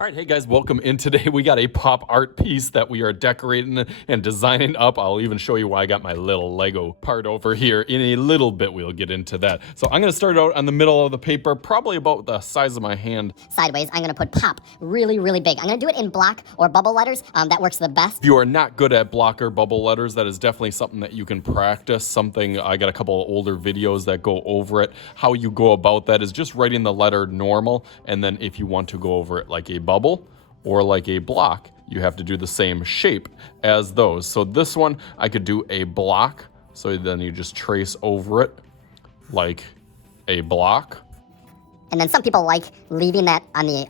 All right, hey guys, welcome in. Today we got a pop art piece that we are decorating and designing up. I'll even show you why I got my little Lego part over here. In a little bit, we'll get into that. So I'm gonna start out on the middle of the paper, probably about the size of my hand. Sideways, I'm gonna put pop really, really big. I'm gonna do it in block or bubble letters. That works the best. If you are not good at block or bubble letters, that is definitely something that you can practice. I got a couple of older videos that go over it. How you go about that is just writing the letter normal, and then if you want to go over it like a bubble or like a block, you have to do the same shape as those. So this one, I could do a block. So then you just trace over it like a block. And then some people like leaving that on the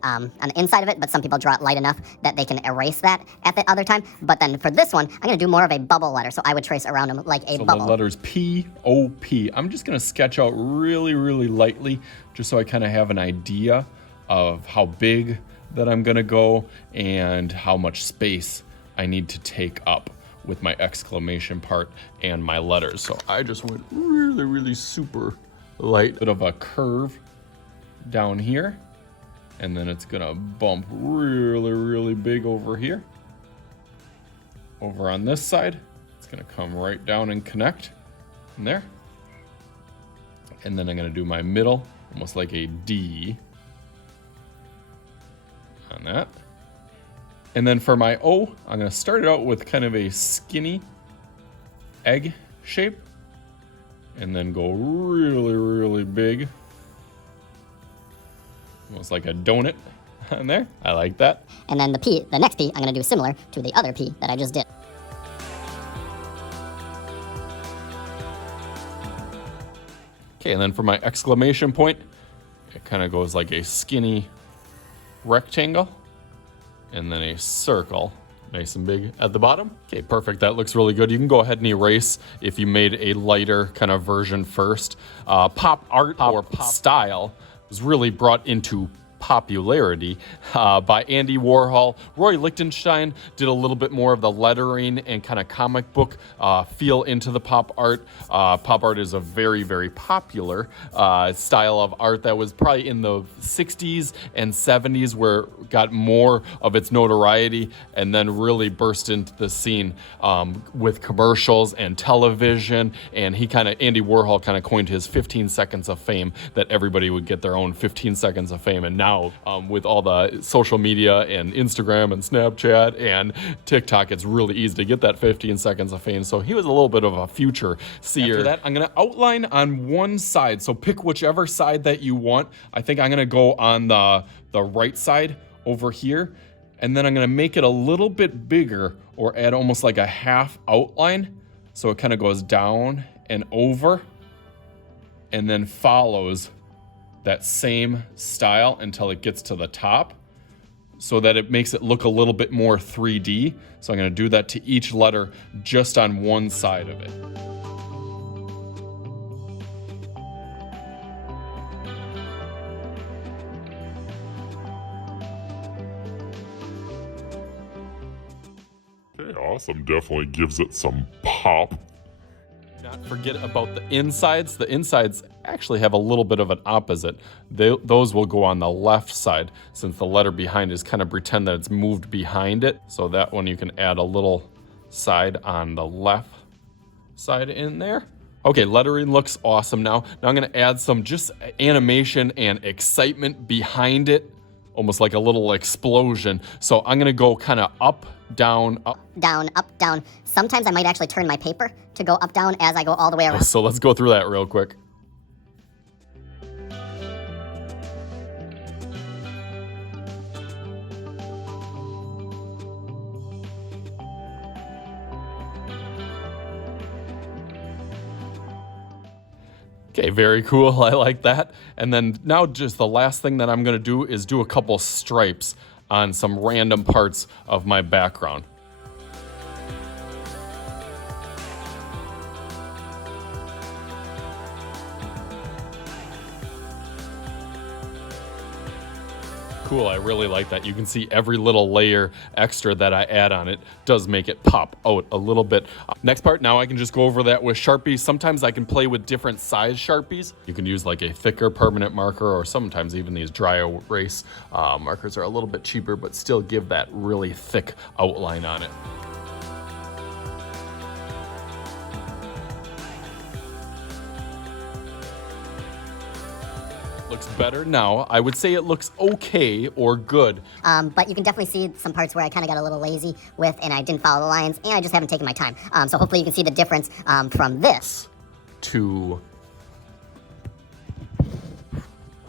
inside of it, but some people draw it light enough that they can erase that at the other time. But then for this one, I'm gonna do more of a bubble letter. So I would trace around them like a bubble. So the letters P, O, P. I'm just gonna sketch out really, really lightly, just so I kind of have an idea of how big that I'm gonna go and how much space I need to take up with my exclamation part and my letters. So I just went really, really super light. Bit of a curve down here, and then it's gonna bump really, really big over here. Over on this side, it's gonna come right down and connect in there. And then I'm gonna do my middle, almost like a D on that. And then for my O, I'm gonna start it out with kind of a skinny egg shape, and then go really, really big. Almost like a donut on there. I like that. And then the P, the next P, I'm gonna do similar to the other P that I just did. Okay, and then for my exclamation point, it kind of goes like a skinny rectangle and then a circle, nice and big at the bottom. Okay, perfect. That looks really good. You can go ahead and erase if you made a lighter kind of version first. Pop art or pop style was really brought into popularity by Andy Warhol. Roy Lichtenstein did a little bit more of the lettering and kind of comic book feel into the pop art. Pop art is a very, very popular style of art that was probably in the 60s and 70s where it got more of its notoriety and then really burst into the scene with commercials and television. And Andy Warhol kind of coined his 15 seconds of fame, that everybody would get their own 15 seconds of fame. And now with all the social media and Instagram and Snapchat and TikTok, it's really easy to get that 15 seconds of fame. So he was a little bit of a future seer. After that, I'm gonna outline on one side. So pick whichever side that you want. I think I'm gonna go on the right side over here. And then I'm gonna make it a little bit bigger, or add almost like a half outline. So it kind of goes down and over and then follows that same style until it gets to the top, so that it makes it look a little bit more 3D. So I'm gonna do that to each letter just on one side of it. Okay, awesome. Definitely gives it some pop. Not forget about the insides. The insides actually have a little bit of an opposite. Those will go on the left side, since the letter behind is kind of pretend that it's moved behind it. So that one you can add a little side on the left side in there. Okay, lettering looks awesome now. Now I'm gonna add some just animation and excitement behind it, almost like a little explosion. So I'm gonna go kind of up, down, up. Down, up, down. Sometimes I might actually turn my paper to go up, down as I go all the way around. So let's go through that real quick. Okay, very cool. I like that. And then now just the last thing that I'm gonna do is do a couple stripes on some random parts of my background. cool. I really like that. You can see every little layer extra that I add on it does make it pop out a little bit. Next part, now I can just go over that with Sharpies. Sometimes I can play with different size Sharpies. You can use like a thicker permanent marker, or sometimes even these dry erase markers are a little bit cheaper, but still give that really thick outline on it. Looks better now. I would say it looks okay or good. But you can definitely see some parts where I kind of got a little lazy with, and I didn't follow the lines, and I just haven't taken my time. So hopefully you can see the difference from this to...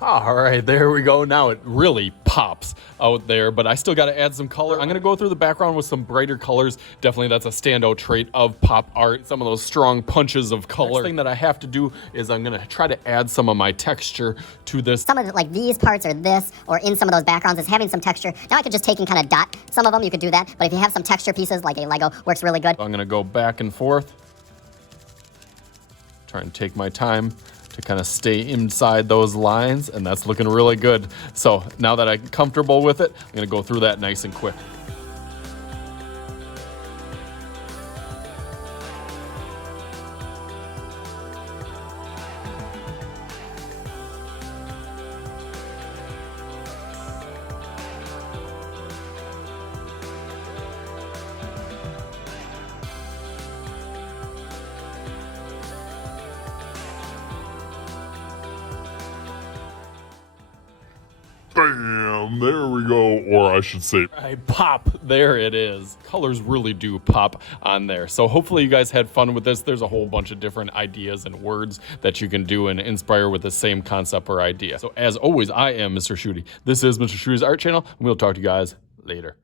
All right, there we go. Now it really pops out there, but I still got to add some color. I'm going to go through the background with some brighter colors. Definitely that's a standout trait of pop art, some of those strong punches of color. Next thing that I have to do is I'm going to try to add some of my texture to this. Some of it, like these parts or this, or in some of those backgrounds, is having some texture. Now I could just take and kind of dot some of them. You could do that, but if you have some texture pieces, like a Lego, works really good. I'm going to go back and forth. Try and take my time to kind of stay inside those lines, and that's looking really good. So now that I'm comfortable with it, I'm gonna go through that nice and quick. Bam! There we go. Or I should say, I pop. There it is. Colors really do pop on there. So hopefully you guys had fun with this. There's a whole bunch of different ideas and words that you can do and inspire with the same concept or idea. So as always, I am Mr. Shooty. This is Mr. Shooty's Art Channel, and we'll talk to you guys later.